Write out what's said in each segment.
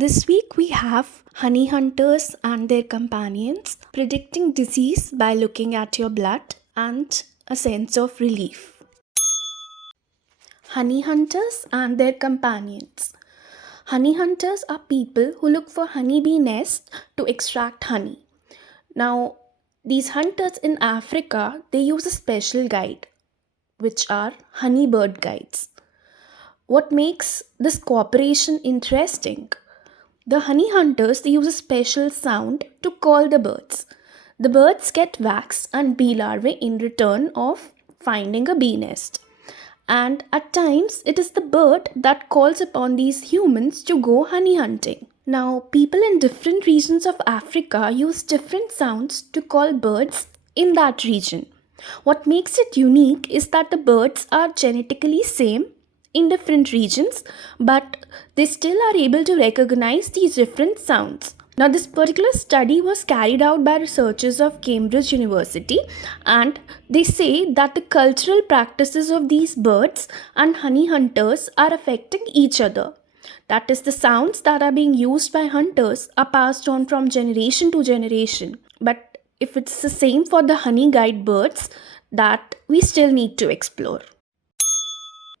This week we have honey hunters and their companions predicting disease by looking at your blood and a sense of relief. Honey hunters and their companions. Honey hunters are people who look for honeybee nests to extract honey. Now, these hunters in Africa, they use a special guide, which are honeybird guides. What makes this cooperation interesting? The honey hunters they use a special sound to call the birds. The birds get wax and bee larvae in return of finding a bee nest. And at times it is the bird that calls upon these humans to go honey hunting. Now, people in different regions of Africa use different sounds to call birds in that region. What makes it unique is that the birds are genetically same in different regions, but they still are able to recognize these different sounds. Now, this particular study was carried out by researchers of Cambridge University, and they say that the cultural practices of these birds and honey hunters are affecting each other. That is, the sounds that are being used by hunters are passed on from generation to generation. But if it's the same for the honey guide birds, that we still need to explore.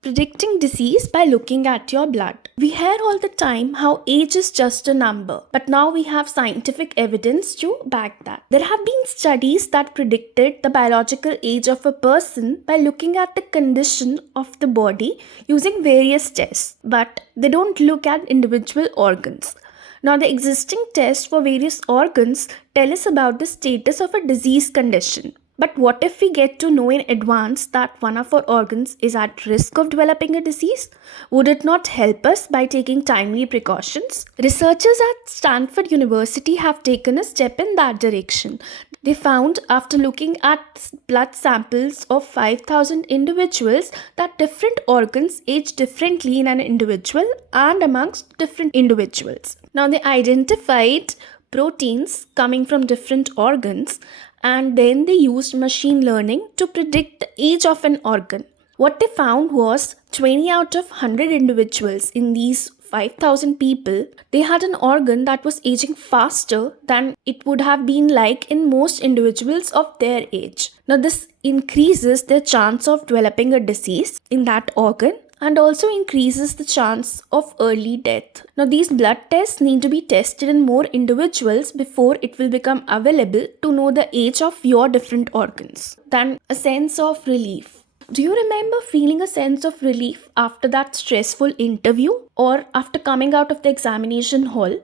Predicting disease by looking at your blood. We hear all the time how age is just a number, but now we have scientific evidence to back that. There have been studies that predicted the biological age of a person by looking at the condition of the body using various tests, but they don't look at individual organs. Now, the existing tests for various organs tell us about the status of a disease condition. But what if we get to know in advance that one of our organs is at risk of developing a disease? Would it not help us by taking timely precautions? Researchers at Stanford University have taken a step in that direction. They found after looking at blood samples of 5,000 individuals that different organs age differently in an individual and amongst different individuals. Now they identified proteins coming from different organs, and then they used machine learning to predict the age of an organ. What they found was 20 out of 100 individuals in these 5,000 people, they had an organ that was aging faster than it would have been like in most individuals of their age. Now, this increases their chance of developing a disease in that organ and also increases the chance of early death. Now, these blood tests need to be tested in more individuals before it will become available to know the age of your different organs. Then, a sense of relief. Do you remember feeling a sense of relief after that stressful interview or after coming out of the examination hall?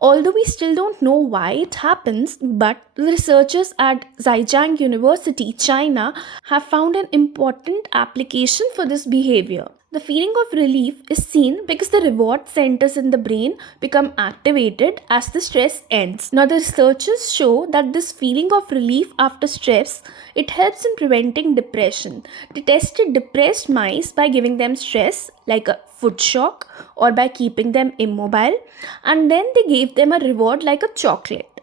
Although we still don't know why it happens, but the researchers at Zhejiang University, China, have found an important application for this behavior. The feeling of relief is seen because the reward centers in the brain become activated as the stress ends. Now, the researchers show that this feeling of relief after stress, it helps in preventing depression. They tested depressed mice by giving them stress like a food shock or by keeping them immobile, and then they gave them a reward like a chocolate.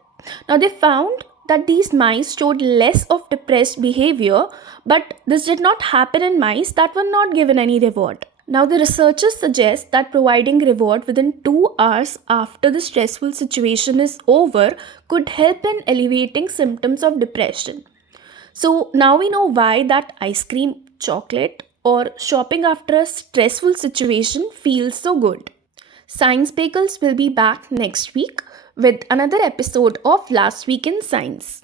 Now, they found that these mice showed less of depressed behavior, but this did not happen in mice that were not given any reward. Now, the researchers suggest that providing reward within 2 hours after the stressful situation is over could help in alleviating symptoms of depression. So, now we know why that ice cream, chocolate, or shopping after a stressful situation feels so good. Science Bagels will be back next week with another episode of Last Week in Science.